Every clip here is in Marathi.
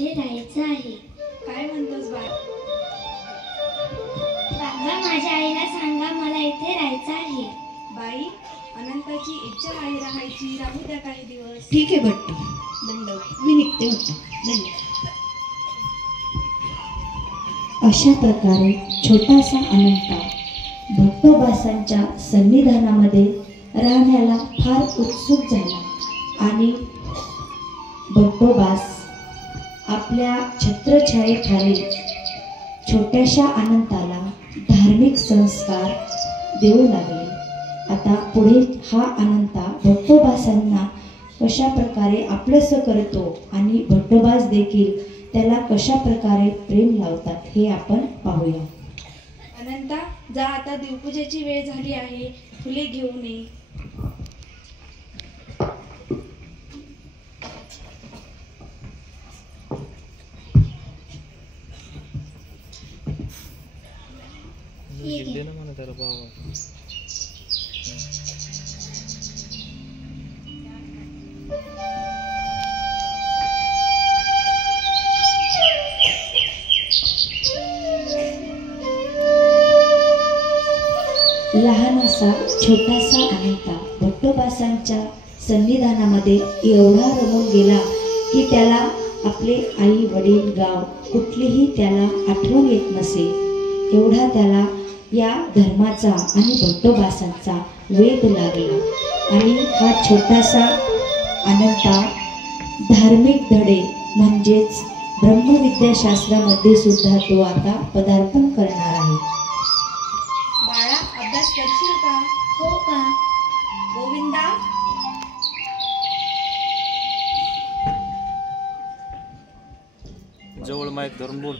इथे राहायचं आहे. काय म्हणतोस बाळ? बाबा, माझ्या आईला सांगा मला इथे राहायचं आहे. बाई, अनंताची इच्छा आहे राहायची, राहू द्या काही दिवस. ठीक आहे भट्टू, दंडवत, मी निघते होता. धन्यवाद. अशा प्रकारे छोटासा अनंता भट्टोबासांच्या सन्निधानामध्ये राहण्याला फार उत्सुक झाला आणि भट्टोबास आपल्या छत्रछायेखाली छोट्याशा अनंताला धार्मिक संस्कार देऊ लागले. आता पुढे हा अनंता भट्टोबासांना कशा प्रकारे आपलंसं करतो आणि भट्टोबास देखील त्याला कशा प्रकारे प्रेम लावतात हे आपण पाहूया. अनंता, जा, आता देवपूजेची वेळ झाली आहे, फुले घेऊन ये. लहान असा छोटासा अनंता भट्टोबासांच्या सन्निधानामध्ये एवढा रमून गेला की त्याला आपले आई वडील गाव कुठलीही त्याला आठवण येत नसे. एवढा त्याला या धर्माचा आणि भट्टोबासांचा वेध लागला आणि हा छोटासा अनंता धार्मिक धडे म्हणजेच ब्रह्मविद्याशास्त्रामध्ये सुद्धा तो आता पदार्पण करणार आहे. बाळा, अभ्यास करशील का? हो का? गोविंदा, जवळ माईक धरून बोल.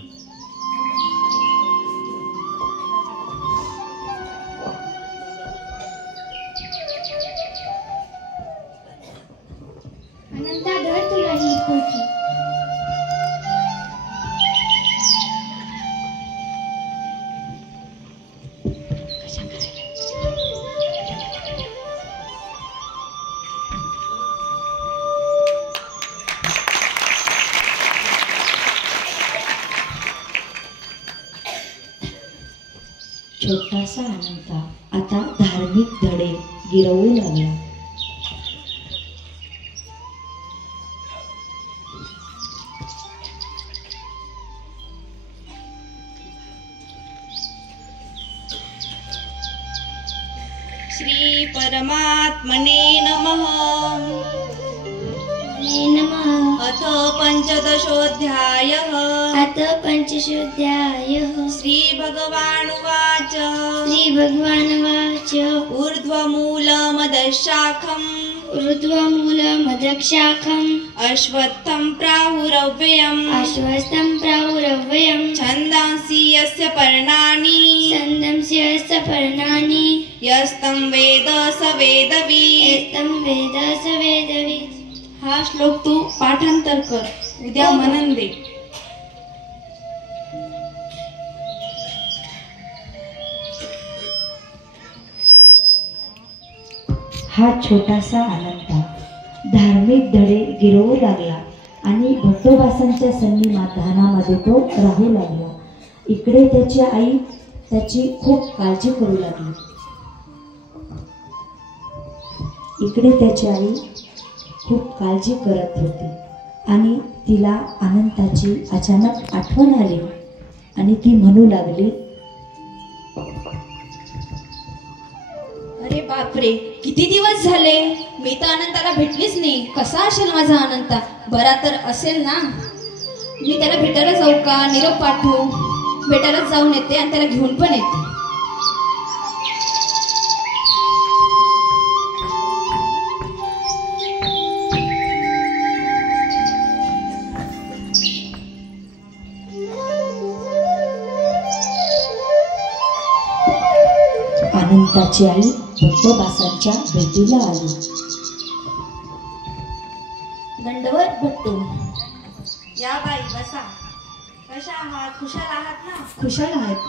अनंता, धर तुला ही खुर्ची. छोटासा अनंता आता धार्मिक धडे गिरवू लागला. श्री परमात्मने नमः. नमः. अथ पंचदशोऽध्यायः. अथ पंचशोऽध्यायः. श्री भगवानुवाच. श्री भगवानुवाच. ऊर्ध्वमूलमदशाखम्. ऊर्ध्वमूलमदशाखम्. अश्वत्थं प्राहुरव्ययम्. अश्वत्थं प्राहुरव्ययम्. छन्दांसि यस्य पर्णानि. छन्दंसि यस्य पर्णानि. यस्तं वेद स वेदवित्. यस्तं वेद स वेदवित्. हा श्लोक तू पाठांतर कर, उद्या मनन दे. हा छोटासा अनंता धार्मिक धडे गिरवू लागला आणि भट्टोबासांच्या सन्निधानामध्ये तो राहू लागला. इकडे त्याची आई त्याची खूप काळजी करू लागली. इकडे त्याची आई खूप काळजी करत होती आणि तिला अनंताची अचानक आठवण आली आणि ती म्हणू लागली, अरे बापरे, किती दिवस झाले मी तर अनंताला भेटलीच नाही. कसा असेल माझा अनंता? बरा तर असेल ना? मी त्याला भेटायला जाऊ का? निरोप पाठवू? भेटायलाच जाऊन येते आणि त्याला घेऊन पण येते. अनंताची आई भट्टोबासांच्या भेटीला आली. दंडवत भट्टू. या बाई, बसा. कशा आहात? खुशाल आहात ना? खुशाल आहेत.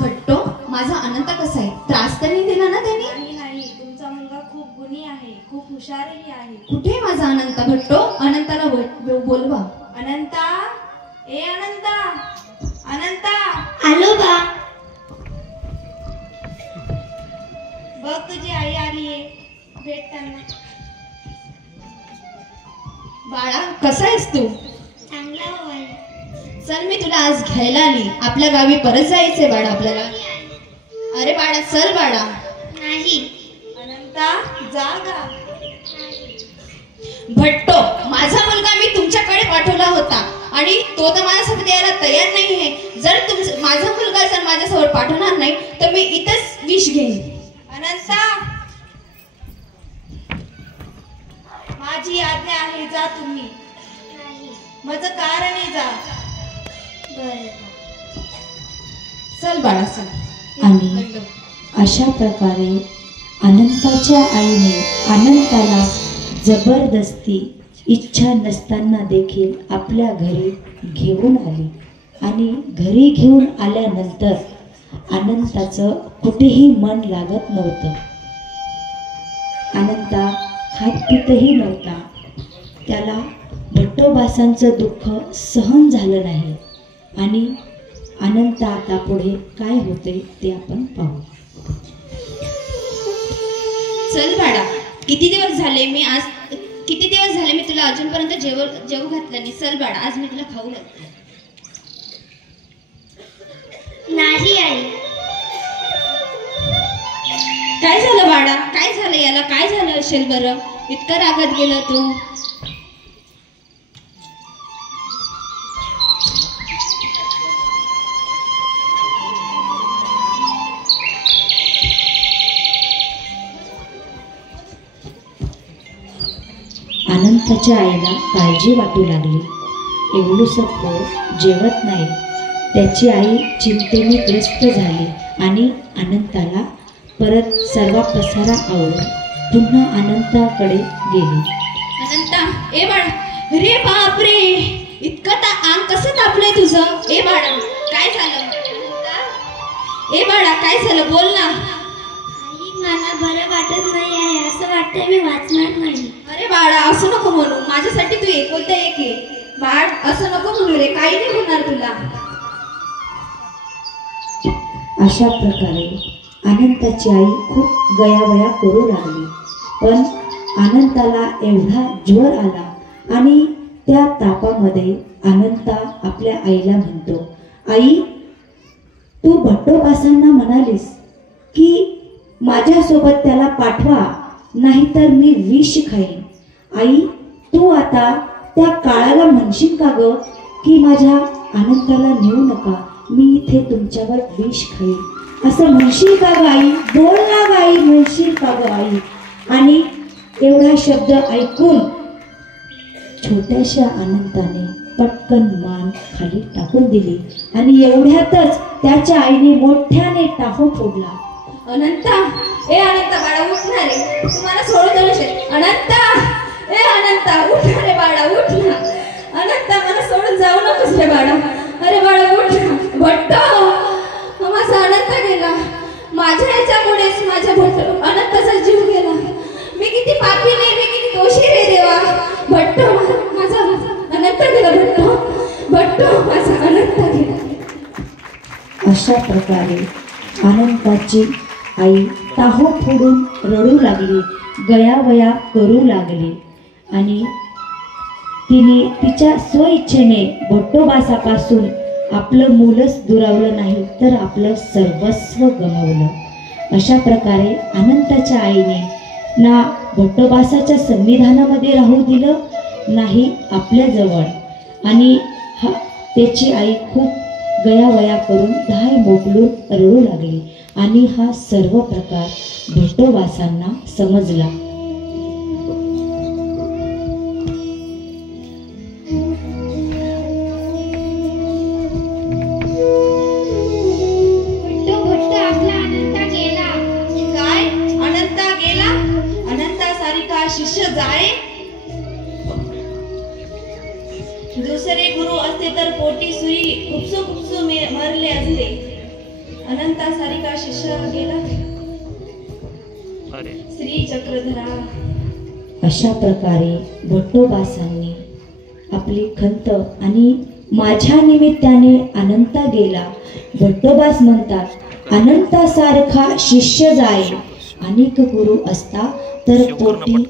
भट्टो, माझा अनंता कसा आहे? त्रास तर नाही दिला ना त्याने? नाही नाही, तुमचा मुलगा खूप गुणी आहे, खूप हुशारही आहे. कुठे माझा अनंता? भट्टो, अनंताला बोलवा. अनंता, ए अनंता, अनंता, आलो बा. बघ तुझी आई आलीये, भेट त्यांना. बाळा कसा आहेस तू? चांगला हो आई. चल मी तुला आज घ्यायला आली. आपल्या गावी परत जायचंय बाळा आपल्याला. अरे बाळा चल बाळा. नाही. अनंता जा गा. भट्टो, माझा मुलगा मी तुमच्याकडे पाठवला होता आणि तो तर माझ्यासोबत यायला तयार नाहीये. जर माझा मुलगा जर माझ्यासोबत पाठवणार नाही तर मी इथंच विष घेईन. अनंता, माझी आज्ञा आहे, जा तुम्ही. नाही. माझं कारण आहे, जा. बरं. चल बाळा चल. आणि अशा प्रकारे अनंताच्या आईने अनंताला जबरदस्ती इच्छा नसताना देखील आपल्या घरी घेऊन आली. आणि घरी घेऊन आल्यानंतर अनंताचं कुठेही मन लागत नव्हतं. अनंता खात पितही नव्हता. त्याला भट्टोबासांचं दुःख सहन झालं नाही. आणि अनंता आता पुढे काय होते ते आपण पाहू. चल बाळा, किती दिवस झाले मी तुला अजूनपर्यंत जेवू घातलं नाही. चल बाळा, आज मी तुला खाऊ घालते. नाही आई. काय झालं बाळा? काय झालं याला? काय झालं असेल बरं? इतका रागात गेला तू. अनंताच्या आईला काळजी वाटू लागली. एवढूसं पोर जेवत नाही. त्याची आई चिंतेने ग्रस्त झाली आणि अनंताला परत सर्व पसारा आवरून पुन्हा अनंताकडे गेली. अनंता, ए बाळा. रे बाप रे, इतकं अंग कसं तापलंय तुझं? ए बाळा काय झालं? ए बाळा काय झालं? बोल ना. आई, मला बरं वाटत नाही आहे. असं वाटतंय मी वाचणार नाही. अरे बाळा असं नको म्हणू. माझ्यासाठी तू एकुलता एक आहे. बाळ असं नको म्हणू रे. काही नाही होणार तुला. अशा प्रकारे अनंताची आई खूप गयावया करू लागली. पण अनंताला एवढा ज्वर आला आणि त्या तापामध्ये अनंता आपल्या आईला म्हणतो, आई तू भट्टोबासांना म्हणालीस की माझ्यासोबत त्याला पाठवा, नाहीतर मी विष खाईन. आई तू आता त्या काळाला म्हणशील का ग की माझ्या अनंताला नेऊ नका, मी इथे तुमच्यावर विष खाईन, असं म्हणशील का ग आई? बोल ना ग आई, म्हणशील का ग आई? आणि एवढा शब्द ऐकून छोट्याशा अनंताने पटकन मान खाली टाकून दिली आणि एवढ्यातच त्याच्या आईने मोठ्याने टाहो फोडला. अनंता, ए अनंता बाळा उठ ना रे. तुम्हाला सोडून जाऊ शकत. अनंता, ए अनंता उठ रे बाळा, उठ ना. अनंता मला सोडून जाऊ नकोस रे बाळा. अरे बाळा उठ ना. भट्टो, माझा अनंता गेला. माझ्या याच्यामुळेच माझ्या अनंताचा जीव गेला. मी किती पापी रे, मी किती दोषी रे देवा. भट्टो, माझा अनंता गेला. भट्टो, माझा अनंता गेला. अशा प्रकारे अनंताची आई टाहो फोडून रडू लागली, गयावया करू लागली आणि तिने तिच्या स्वइच्छेने भट्टोबासापासून आपलं मूलच दुरावलं नाही तर आपलं सर्वस्व गमावलं. अशा प्रकारे अनंताच्या आईने ना भट्टोबासाच्या संविधानामध्ये राहू दिलं नाही आपल्या जवळ आणि त्याची आई खूप गयावया करून धाय मोकलून रडू लागली आणि हा सर्व प्रकार भट्टोबासांना समजला. शिष्य जाळे. दुसरे गुरु असते तर पोटी सुरी खुपसू खुपसू मरले असते. अनंता सारिका शिष्य गेला. श्री चक्रधरा. अशा प्रकारे भट्टोबासांनी आपली खंत आणि माझ्या निमित्ताने अनंता गेला. भट्टोबास म्हणतात, अनंतासारखा शिष्य जाईल. अनेक गुरु असता तर पोटी